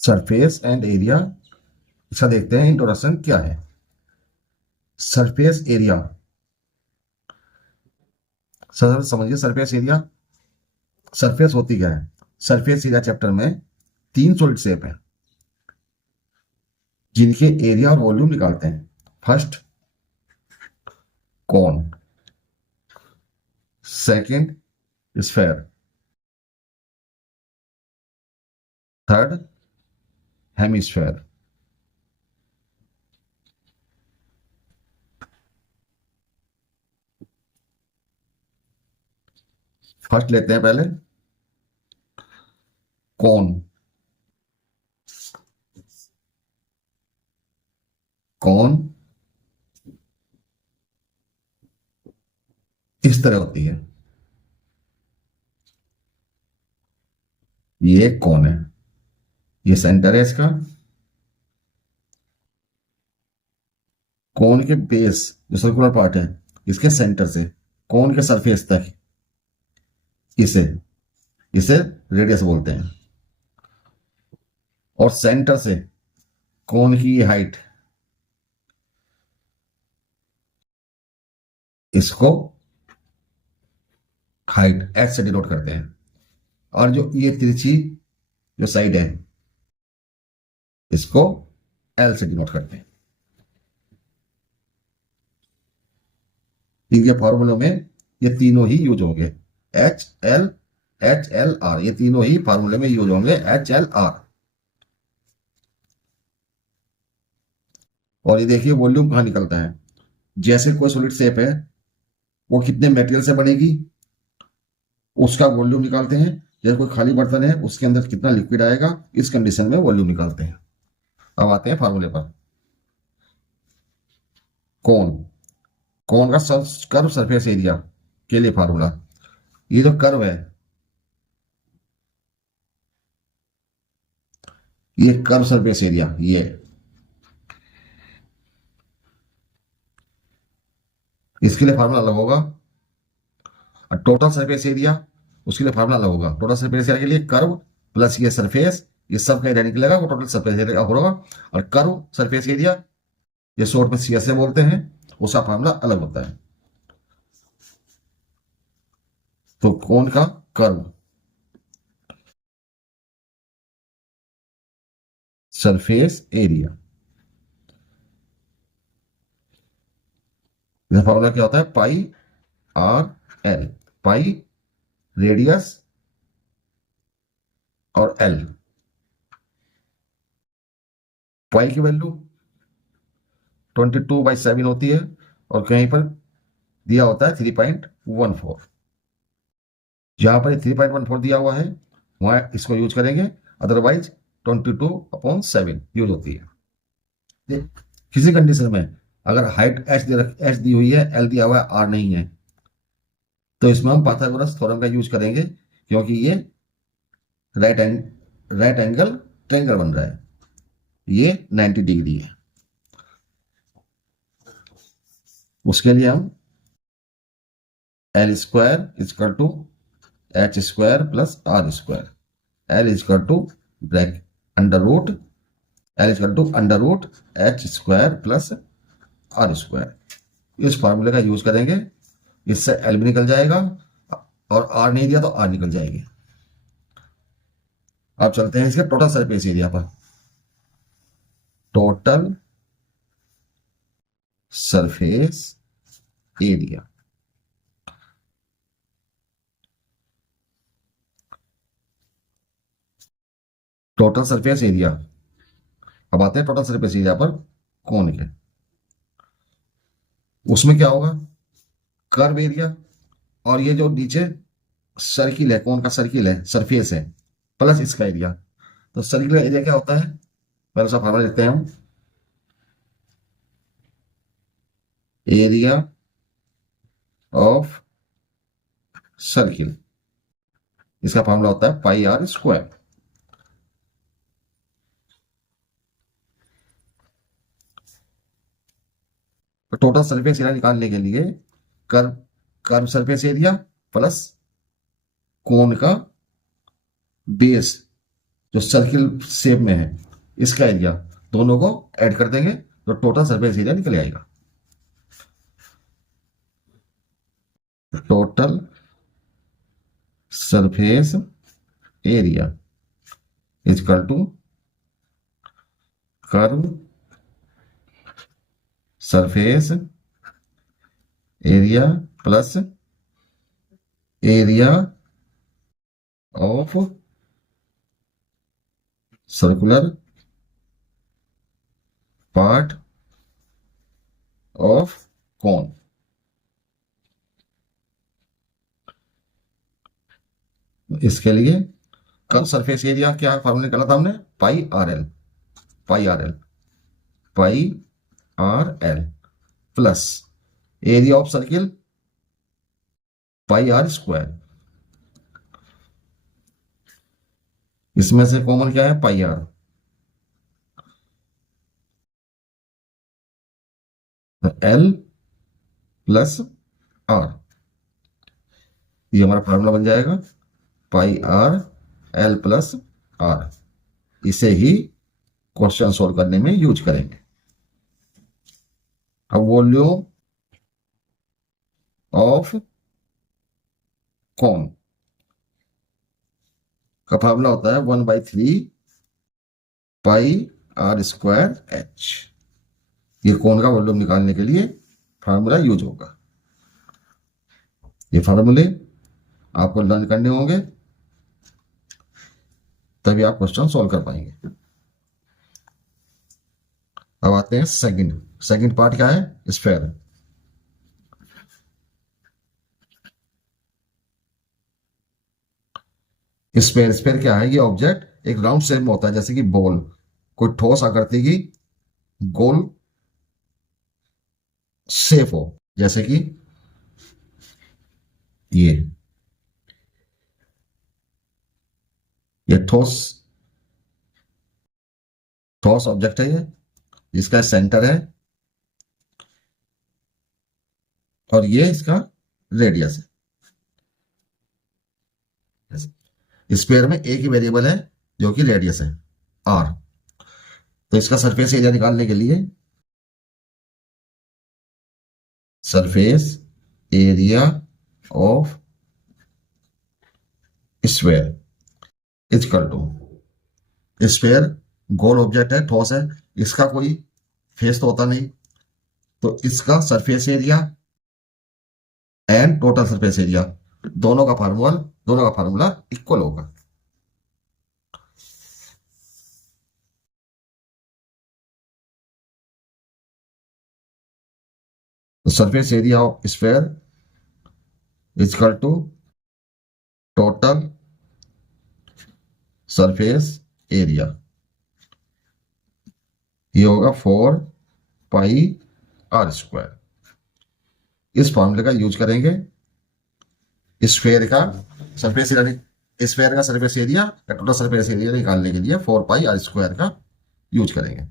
Surface and area, इसका देखते हैं इंट्रोडक्शन क्या है। सरफेस एरिया, सर समझिए सरफेस एरिया। सरफेस होती क्या है? सरफेस एरिया चैप्टर में 3 सॉलिड शेप है जिनके एरिया और वॉल्यूम निकालते हैं। First cone, second sphere, third hemisphere. First लेते हैं पहले कॉन। कॉन इस तरह होती है, ये कॉन है, ये सेंटर है इसका। कोन के बेस जो सर्कुलर पार्ट है, इसके सेंटर से कोन के सरफेस तक, इसे इसे रेडियस बोलते हैं। और सेंटर से कोन की ये हाइट, इसको हाइट एच से डिनोट करते हैं। और जो ये तिरछी जो साइड है, इसको एल से डिनोट करते हैं। इनके फॉर्मूलों में ये तीनों ही यूज होंगे, एच एल आर, ये तीनों ही फॉर्मूले में यूज होंगे, एच एल आर। और ये देखिए वॉल्यूम कहां निकलता है। जैसे कोई सॉलिड शेप है वो कितने मटेरियल से बनेगी उसका वॉल्यूम निकालते हैं। जैसे कोई खाली बर्तन है उसके अंदर कितना लिक्विड आएगा, इस कंडीशन में वॉल्यूम निकालते हैं। अब आते हैं फार्मूले पर। कोन, कोन का कर्व सरफेस एरिया के लिए फार्मूला, ये जो कर्व है, ये कर्व सरफेस एरिया, ये इसके लिए फार्मूला अलग होगा। और टोटल सरफेस एरिया, उसके लिए फार्मूला अलग होगा। टोटल सरफेस एरिया के लिए कर्व प्लस ये सरफेस, ये सब का एरिया निकलेगा, वो टोटल सरफेस एरिया होगा। और कर्व सरफेस एरिया, ये शॉर्ट में सीएस से बोलते हैं, उसका फार्मूला अलग होता है। तो कोन का कर्व सरफेस एरिया, इसका फार्मूला क्या होता है? Pi r l. पाई रेडियस और एल। पाई की वैल्यू 22/7 होती है और कहीं पर दिया होता है 3.14। जहां पर 3.14 दिया हुआ है वहां इसको यूज करेंगे, अदरवाइज 22/7 यूज होती है। किसी कंडीशन में अगर हाइट एच दी हुई है, एल दिया हुआ है, आर नहीं है, तो इसमें हम पाइथागोरस थ्योरम का यूज करेंगे, क्योंकि ये राइट एंगल ट्रायंगल बन रहा है, ये 90 डिग्री है। उसके लिए हम L square equal to H square plus R square, L equal to bracket under root, L equal to under root H square plus R square, इस फॉर्मूले का यूज करेंगे। इससे एल भी निकल जाएगा और आर नहीं दिया तो आर निकल जाएगी। अब चलते हैं इसके टोटल सरफेस एरिया पर। Total surface area, total surface area. अब आते हैं टोटल सरफेस एरिया पर कोन के। उसमें क्या होगा? कर्व एरिया, और ये जो नीचे सर्किल है, कोन का सर्किल है, सरफेस है, प्लस इसका एरिया। तो सर्किल का एरिया क्या होता है? पहले सब फार्मूला लिखते हैं हम। एरिया ऑफ सर्किल, इसका फार्मूला होता है पाई आर स्क्वायर। तो टोटल सरफेस एरिया निकालने के लिए curve curve surface area plus cone का बेस जो सर्किल शेप में है इसका एरिया, दोनों को ऐड कर देंगे तो टोटल सरफेस एरिया निकल आएगा। Total surface area is equal to curve surface area plus area of circular part of cone. इसके लिए कर्व सरफेस एरिया क्या फॉर्मूला निकाला था हमने, pi r l, pi r l, pi r l plus area of circle pi are square. इसमें से common क्या है, pi r, l plus r, ये हमारा फार्मूला बन जाएगा pi r l plus r. इसे ही क्वेश्चन सोल्व करने में यूज करेंगे। अब वॉल्यूम ऑफ कौन का फार्मूला होता है 1/3 पाई आर स्क्वायर एच। ये कौन का वॉल्यूम निकालने के लिए फार्मूला यूज होगा। ये फार्मूले आपको लर्न करने होंगे, तभी आप क्वेश्चन सॉल्व कर पाएंगे। अब आते हैं सेकंड पार्ट क्या है, स्फेयर। स्फेयर क्या है, ये ऑब्जेक्ट एक राउंड शेप में होता है, जैसे कि बॉल, कोई ठोस आकृति की गोल शेप हो, जैसे कि ये ठोस ठोस ऑब्जेक्ट है, ये इसका सेंटर है और ये इसका रेडियस है। स्फेयर में एक ही वेरिएबल है जो कि रेडियस है आर। तो इसका सरफेस एरिया निकालने के लिए surface area of sphere is equal to, sphere गोल ऑब्जेक्ट है, ठोस है, इसका कोई फेस तो होता नहीं, तो इसका surface area and total surface area दोनों का फार्मूला इक्वल होगा। Surface area of sphere is equal to total surface area, ये होगा 4 पाई आर स्क्वायर। इस फॉर्मूले का यूज करेंगे स्फेयर का सरफेस एरिया, स्फेयर का सरफेस एरिया या टोटल सरफेस एरिया निकालने के लिए 4 पाई आर स्क्वायर का यूज करेंगे।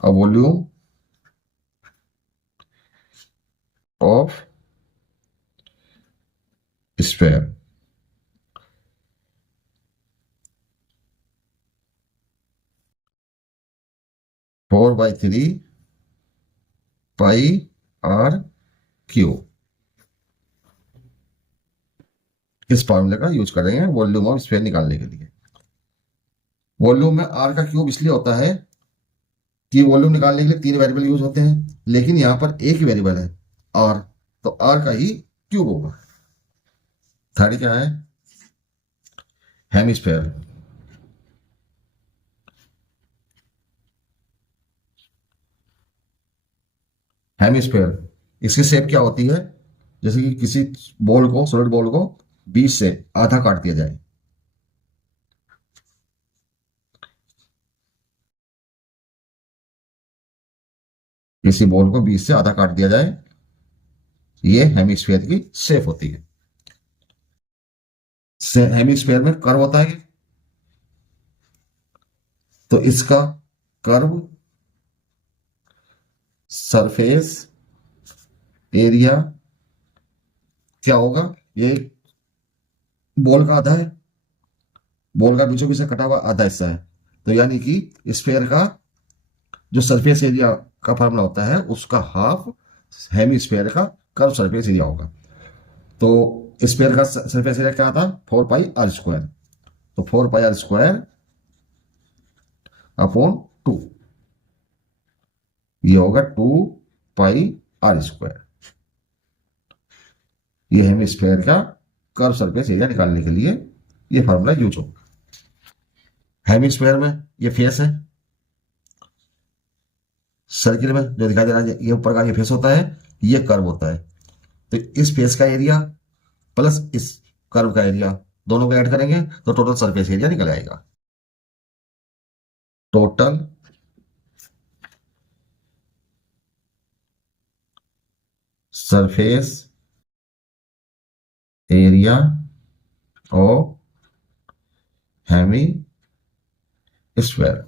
अब volume of sphere, four by 3 pi R cube, इस फॉर्मूले का यूज करेंगे वॉल्यूम ऑफ स्फेयर निकालने के लिए। वॉल्यूम में आर का क्यूब इसलिए होता है कि वॉल्यूम निकालने के लिए 3 वेरिएबल यूज होते हैं, लेकिन यहां पर एक ही वेरिएबल है आर, तो आर का ही क्यूब होगा। थर्ड क्या है, हेमिस्फेयर। हेमिस्फेयर इसकी शेप क्या होती है, जैसे कि किसी बॉल को, सॉलिड बॉल को बीच से आधा काट दिया जाए, किसी बॉल को बीच से आधा काट दिया जाए, ये हेमिस्फेयर की शेप होती है। हेमिस्फेयर में कर्व होता है, तो इसका कर्व सरफेस एरिया क्या होगा, ये बॉल का आधा है, बॉल का बीचों बीच से कटा हुआ आधा हिस्सा है, तो यानी कि स्फेयर का जो सरफेस एरिया का फार्मूला होता है उसका हाफ हेमी स्फेयर का कर्व सरफेस एरिया होगा। तो स्फेयर का सरफेस एरिया क्या था, 4πr²। तो 4πr² अपॉन 2, ये होगा 2πr²। ये हेमिस्फेयर का कर्व सरफेस एरिया निकालने के लिए ये फार्मूला यूज होगा। हेमिस्फेयर में ये फेस है, सर्किल में जो दिखाई दे रहा है ये ऊपर का ये फेस होता है, ये कर्व होता है। तो इस फेस का एरिया प्लस इस कर्व का एरिया दोनों को ऐड करेंगे तो टोटल सरफेस एरिया निकल आएगा। Total surface area of hemisphere,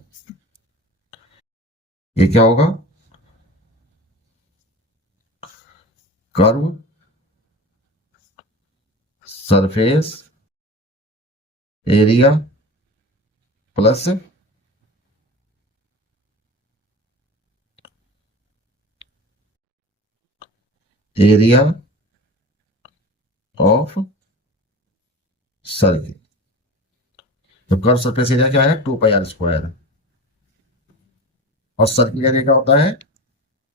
ये क्या होगा, curve surface area plus area of circle. तो कर्व सरफेस एरिया क्या है, 2πr², और सर्किल एरिया क्या होता है,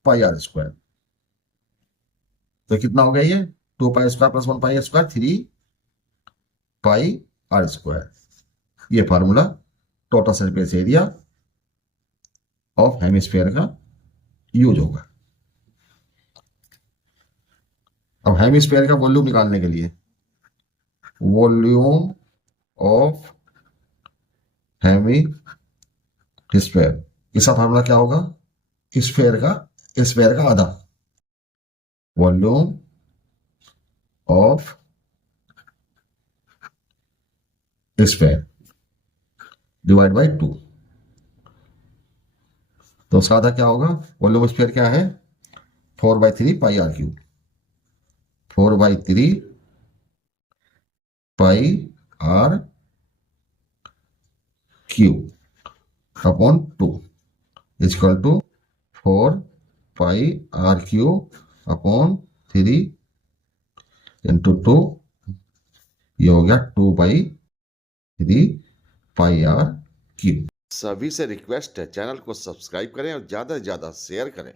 πr²। तो कितना हो गया ये, 2πr² प्लस 1πr², 3πr²। ये formula total surface area of hemisphere का यूज होगा। अब हेमिस्फेयर का वॉल्यूम निकालने के लिए वॉल्यूम ऑफ हेमिस्फेयर, इसका फार्मूला क्या होगा, स्फेयर का आधा, volume of sphere divide by 2। तो उसका आधा क्या होगा, वॉल्यूम ऑफ स्फेयर क्या है, 4/3πr³, 4/3πr³ upon 2 equal to 4πr³ upon 3 into 2, ये हो गया 2/3πr³। सभी से रिक्वेस्ट है चैनल को सब्सक्राइब करें और ज़्यादा से ज़्यादा शेयर करें।